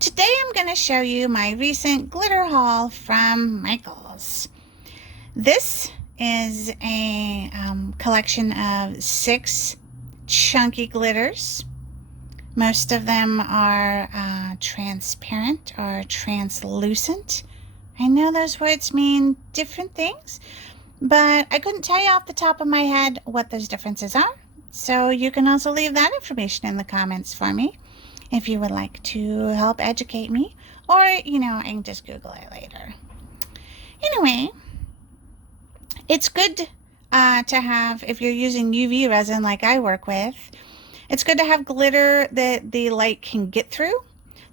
Today I'm going to show you my recent glitter haul from Michaels. This is a collection of 6 chunky glitters. Most of them are transparent or translucent. I know those words mean different things, but I couldn't tell you off the top of my head what those differences are. So you can also leave that information in the comments for me if you would like to help educate me, or I can just Google it later. Anyway, it's good to have, if you're using UV resin like I work with, it's good to have glitter that the light can get through.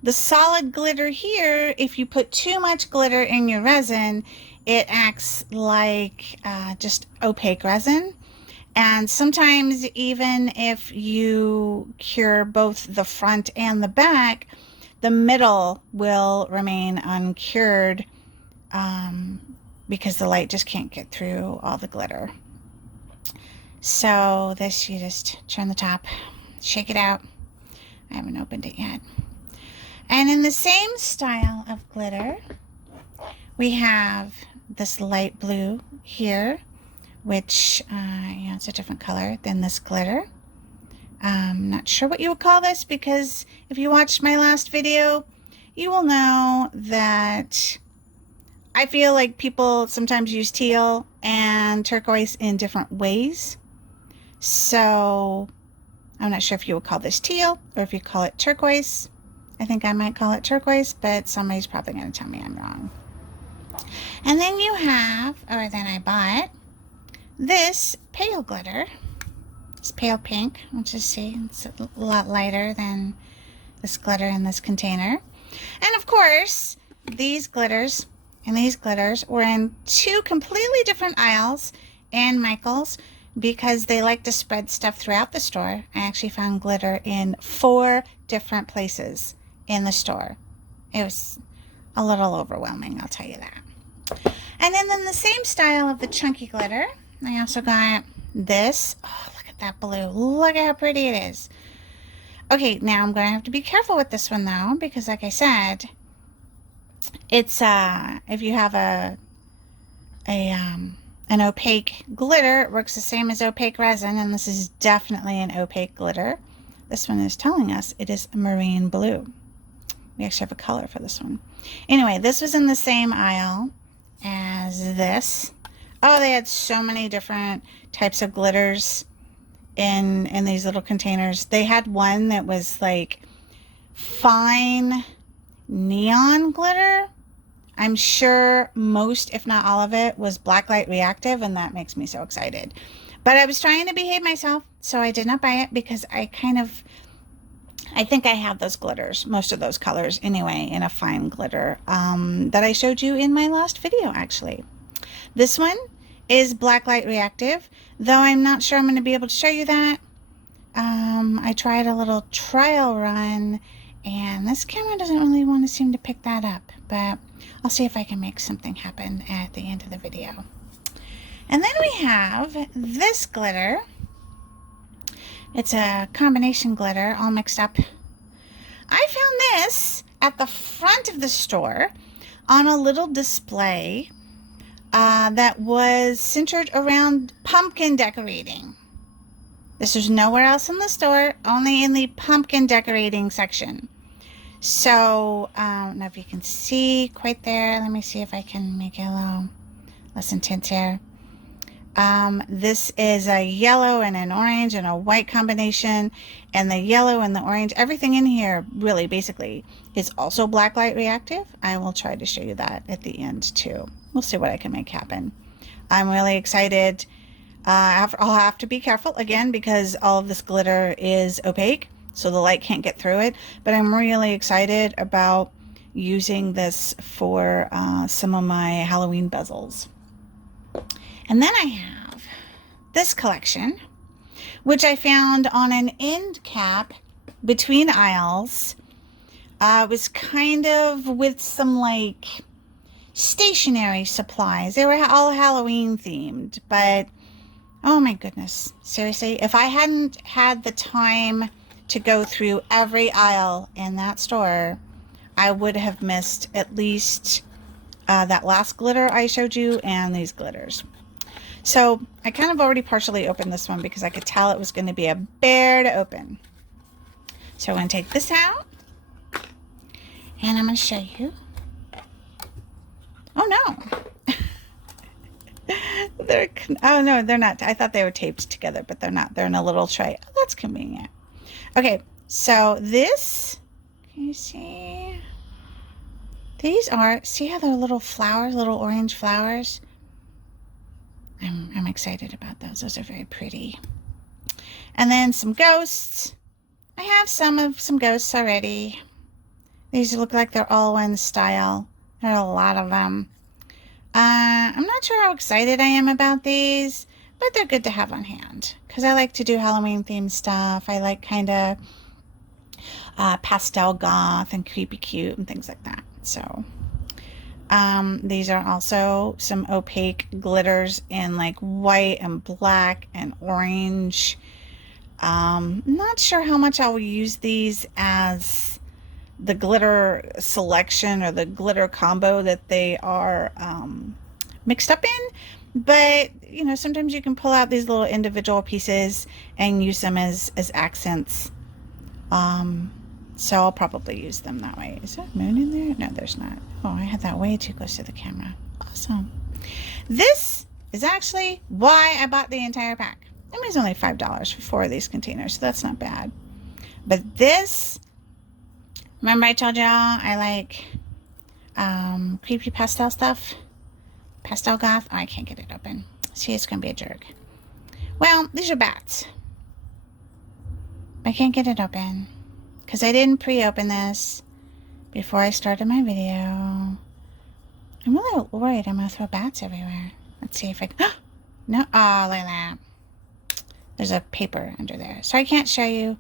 The solid glitter here, if you put too much glitter in your resin, it acts like just opaque resin. And sometimes even if you cure both the front and the back, the middle will remain uncured because the light just can't get through all the glitter. So this, you just turn the top, shake it out. I haven't opened it yet. And in the same style of glitter, we have this light blue here, which it's a different color than this glitter. I'm not sure what you would call this, because if you watched my last video, you will know that I feel like people sometimes use teal and turquoise in different ways. So I'm not sure if you would call this teal or if you call it turquoise. I think I might call it turquoise, but somebody's probably going to tell me I'm wrong. And then you have, or then I bought this pale glitter. It's pale pink, which is, see, it's a lot lighter than this glitter in this container. And of course, these glitters and these glitters were in 2 completely different aisles in Michaels because they like to spread stuff throughout the store. I actually found glitter in 4 different places in the store. It was a little overwhelming, I'll tell you that. And then in the same style of the chunky glitter, I also got this. Oh, look at that blue. Look at how pretty it is. Okay, now I'm going to have to be careful with this one, though, because like I said, it's, if you have an opaque glitter, it works the same as opaque resin, and this is definitely an opaque glitter. This one is telling us it is marine blue. We actually have a color for this one. Anyway, this was in the same aisle as this. Oh, they had so many different types of glitters in these little containers. They had one that was like fine neon glitter. I'm sure most, if not all of it, was blacklight reactive, and that makes me so excited. But I was trying to behave myself, so I did not buy it because I think I have those glitters, most of those colors anyway, in a fine glitter that I showed you in my last video, actually. This one is blacklight reactive, though I'm not sure I'm going to be able to show you that. I tried a little trial run, and this camera doesn't really want to seem to pick that up, but I'll see if I can make something happen at the end of the video. And then we have this glitter. It's a combination glitter, all mixed up. I found this at the front of the store on a little display that was centered around pumpkin decorating. This was nowhere else in the store, only in the pumpkin decorating section. So, I don't know if you can see quite there. Let me see if I can make it a little less intense here. This is a yellow and an orange and a white combination, and the yellow and the orange, everything in here really basically is also blacklight reactive. I will try to show you that at the end too. We'll see what I can make happen. I'm really excited. I'll have to be careful again because all of this glitter is opaque, so the light can't get through it, but I'm really excited about using this for some of my Halloween bezels. And then I have this collection, which I found on an end cap between aisles. It was kind of with some like stationery supplies. They were all Halloween themed, but oh my goodness, seriously, if I hadn't had the time to go through every aisle in that store, I would have missed at least that last glitter I showed you and these glitters. So I kind of already partially opened this one because I could tell it was going to be a bear to open. So I'm going to take this out and I'm going to show you. Oh no. Oh no, they're not. I thought they were taped together, but they're not. They're in a little tray. Oh, that's convenient. Okay, so this, can you see? These are, see how they're little flowers, little orange flowers? I'm excited about those. Those are very pretty. And then some ghosts. I have some ghosts already. These look like they're all one style. There are a lot of them. I'm not sure how excited I am about these, but they're good to have on hand because I like to do Halloween themed stuff. I like kind of pastel goth and creepy cute and things like that. So these are also some opaque glitters in like white and black and orange. Not sure how much I will use these as the glitter selection or the glitter combo that they are mixed up in, but you know, sometimes you can pull out these little individual pieces and use them as accents. So I'll probably use them that way. Is there a moon in there? No, there's not. Oh, I had that way too close to the camera. Awesome. This is actually why I bought the entire pack. I mean, it's only $5 for 4 of these containers, so that's not bad. But this, remember I told y'all I like creepy pastel stuff? Pastel goth? Oh, I can't get it open. See, it's going to be a jerk. Well, these are bats. I can't get it open because I didn't pre-open this before I started my video. I'm really worried I'm going to throw bats everywhere. Let's see if I can. No. Oh, look at that. There's a paper under there. So I can't show you,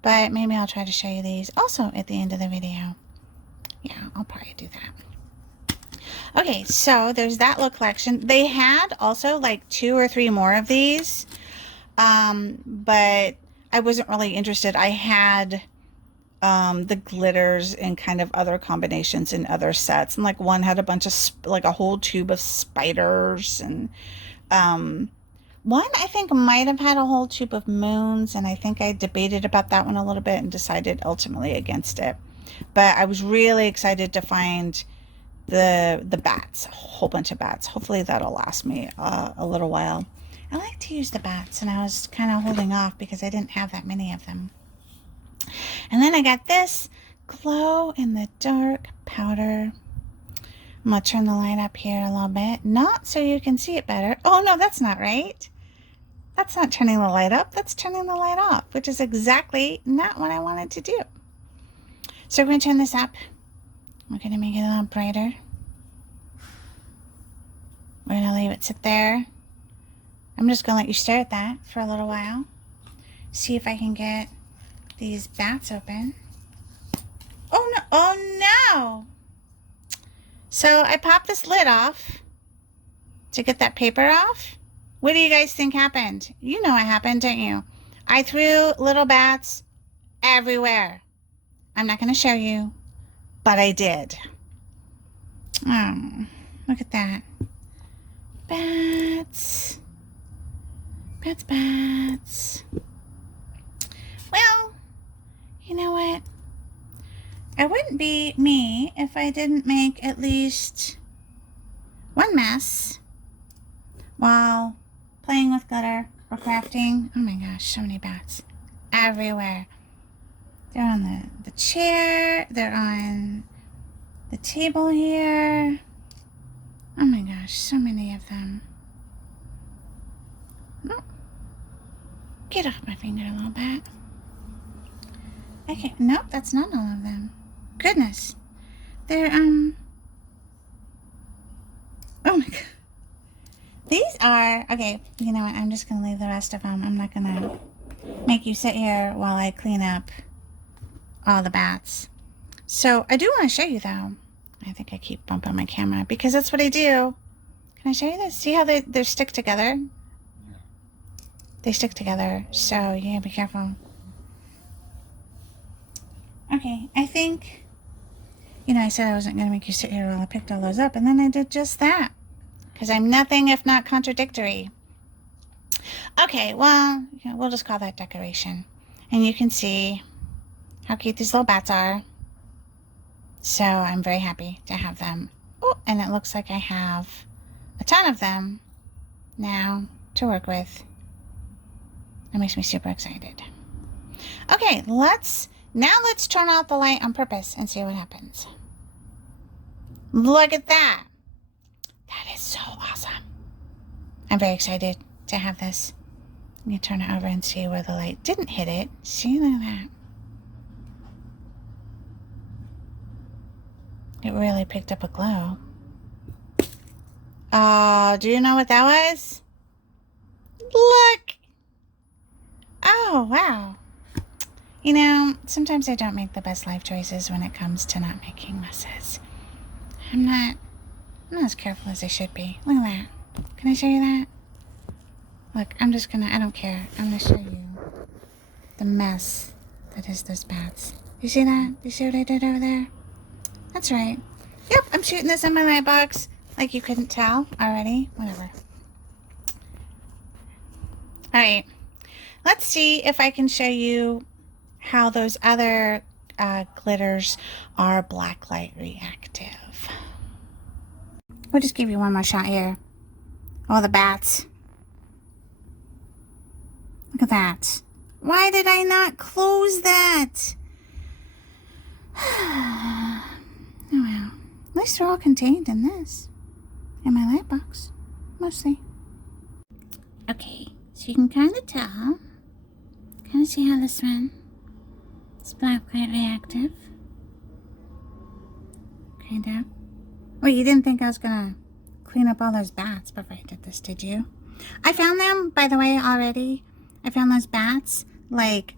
but maybe I'll try to show you these also at the end of the video. Yeah, I'll probably do that. Okay, so there's that little collection. They had also like 2 or 3 more of these, but I wasn't really interested. I had the glitters and kind of other combinations in other sets, and like one had a bunch of like a whole tube of spiders, and one I think might have had a whole tube of moons, and I think I debated about that one a little bit and decided ultimately against it. But I was really excited to find the bats, a whole bunch of bats. Hopefully that'll last me a little while. I like to use the bats, and I was kind of holding off because I didn't have that many of them. And then I got this glow in the dark powder. I'm going to turn the light up here a little bit, not so you can see it better. Oh no, that's not right. That's not turning the light up, that's turning the light off, which is exactly not what I wanted to do. So we're going to turn this up. We're going to make it a little brighter. We're going to leave it sit there. I'm just going to let you stare at that for a little while. See if I can get these bats open. Oh no, oh no! So I popped this lid off to get that paper off. What do you guys think happened? You know what happened, don't you? I threw little bats everywhere. I'm not going to show you, but I did. Oh, look at that. Bats. Bats, bats. Well, you know what? I wouldn't be me if I didn't make at least one mess while playing with glitter or crafting. Oh my gosh, so many bats everywhere. They're on the chair. They're on the table here. Oh my gosh, so many of them. Oh, get off my finger, little bat. Okay, nope, that's not all of them. Goodness. They're, oh my god. These are, okay, you know what, I'm just going to leave the rest of them. I'm not going to make you sit here while I clean up all the bats. So, I do want to show you, though. I think I keep bumping my camera because that's what I do. Can I show you this? See how they stick together? They stick together, so you gotta be careful. Okay, I think You know, I said I wasn't going to make you sit here while I picked all those up, and then I did just that. Because I'm nothing if not contradictory. Okay, well, we'll just call that decoration. And you can see how cute these little bats are. So I'm very happy to have them. Oh, and it looks like I have a ton of them now to work with. That makes me super excited. Okay, let's turn out the light on purpose and see what happens. Look at that. That is so awesome. I'm very excited to have this. Let me turn it over and see where the light didn't hit it. See, look at that. It really picked up a glow. Do you know what that was? Look! Oh, wow. You know, sometimes I don't make the best life choices when it comes to not making messes. I'm not as careful as I should be. Look at that. Can I show you that? Look, I don't care. I'm gonna show you the mess that is those bats. You see that? You see what I did over there? That's right. Yep, I'm shooting this in my light box. Like you couldn't tell already. Whatever. Alright. Let's see if I can show you how those other glitters are blacklight reactive. We'll just give you one more shot here. All the bats. Look at that. Why did I not close that? Oh well. At least they're all contained in this. In my light box. Mostly. Okay. So you can kind of tell. Kind of see how this one is blacklight reactive. Kind of. Oh, you didn't think I was going to clean up all those bats before I did this, did you? I found them, by the way, already. I found those bats, like,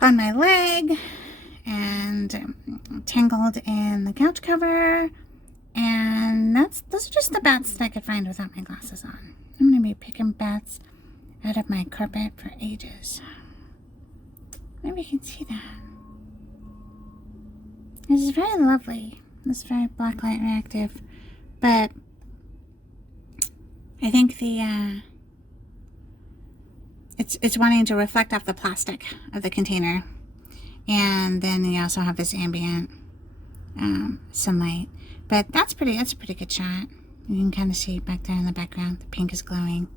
on my leg and tangled in the couch cover. And those are just the bats that I could find without my glasses on. I'm going to be picking bats out of my carpet for ages. Maybe you can see that. This is very lovely. This is very blacklight reactive. But I think the it's wanting to reflect off the plastic of the container. And then you also have this ambient sunlight. But that's a pretty good shot. You can kind of see back there in the background, the pink is glowing.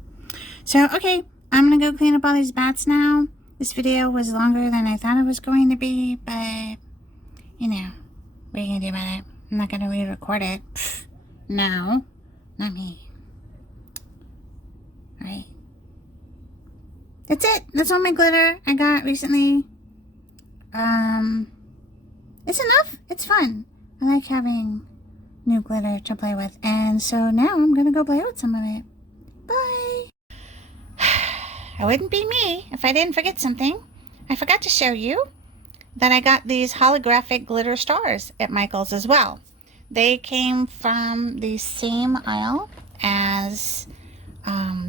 So, okay, I'm going to go clean up all these bats now. This video was longer than I thought it was going to be, but, you know, what are you going to do about it? I'm not going to re-record it. Pfft, no, not me. Alright. That's it. That's all my glitter I got recently. It's enough. It's fun. I like having new glitter to play with. And so now I'm going to go play with some of it. Bye. It wouldn't be me if I didn't forget something. I forgot to show you that I got these holographic glitter stars at Michael's as well. They came from the same aisle as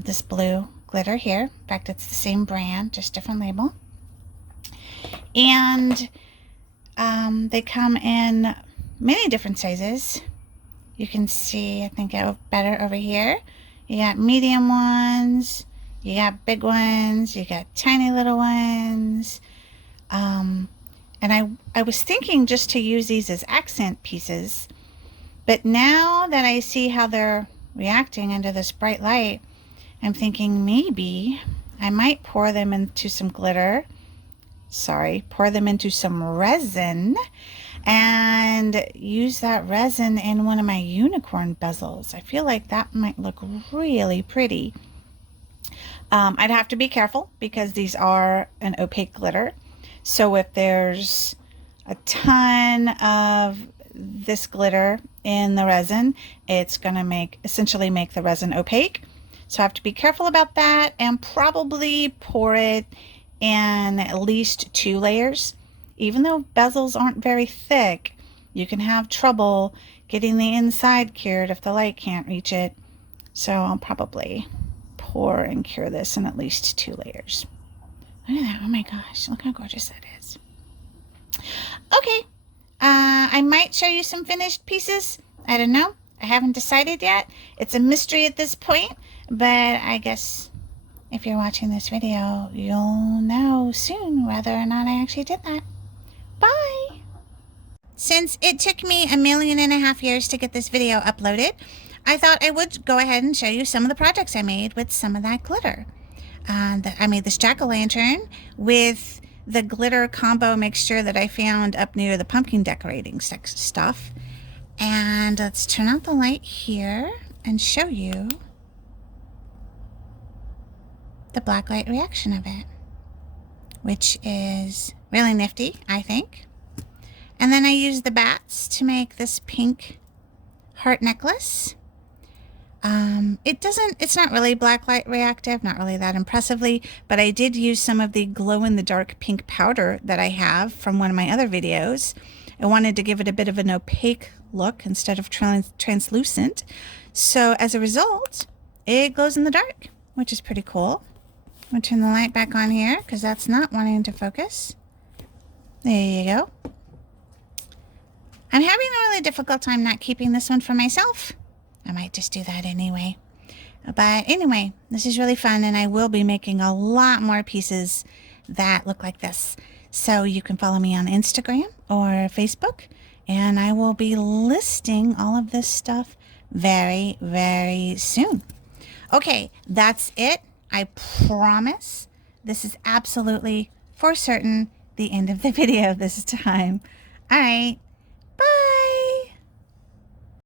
this blue glitter here. In fact, it's the same brand, just different label. And they come in many different sizes. You can see, I think, better over here. You got medium ones, you got big ones, you got tiny little ones. And I was thinking just to use these as accent pieces, but now that I see how they're reacting under this bright light, I'm thinking maybe I might pour them into some glitter. Sorry, pour them into some resin and use that resin in one of my unicorn bezels. I feel like that might look really pretty. I'd have to be careful because these are an opaque glitter. So if there's a ton of this glitter in the resin, it's going to essentially make the resin opaque. So I have to be careful about that and probably pour it in at least 2 layers. Even though bezels aren't very thick, you can have trouble getting the inside cured if the light can't reach it. So I'll probably pour and cure this in at least 2 layers. Look at that. Oh my gosh, look how gorgeous that is. Okay, I might show you some finished pieces. I don't know. I haven't decided yet. It's a mystery at this point, but I guess if you're watching this video, you'll know soon whether or not I actually did that. Bye! Since it took me 1.5 million years to get this video uploaded, I thought I would go ahead and show you some of the projects I made with some of that glitter. I made this jack-o'-lantern with the glitter combo mixture that I found up near the pumpkin decorating stuff. And let's turn out the light here and show you the black light reaction of it, which is really nifty, I think. And then I used the bats to make this pink heart necklace. It's not really black light reactive, not really that impressively, but I did use some of the glow-in-the-dark pink powder that I have from one of my other videos. I wanted to give it a bit of an opaque look instead of translucent. So as a result, it glows in the dark, which is pretty cool. I'm going to turn the light back on here because that's not wanting to focus. There you go. I'm having a really difficult time not keeping this one for myself. I might just do that anyway. But anyway, this is really fun, and I will be making a lot more pieces that look like this. So you can follow me on Instagram or Facebook, and I will be listing all of this stuff very, very soon. Okay, that's it. I promise this is absolutely for certain the end of the video this time. All right, bye.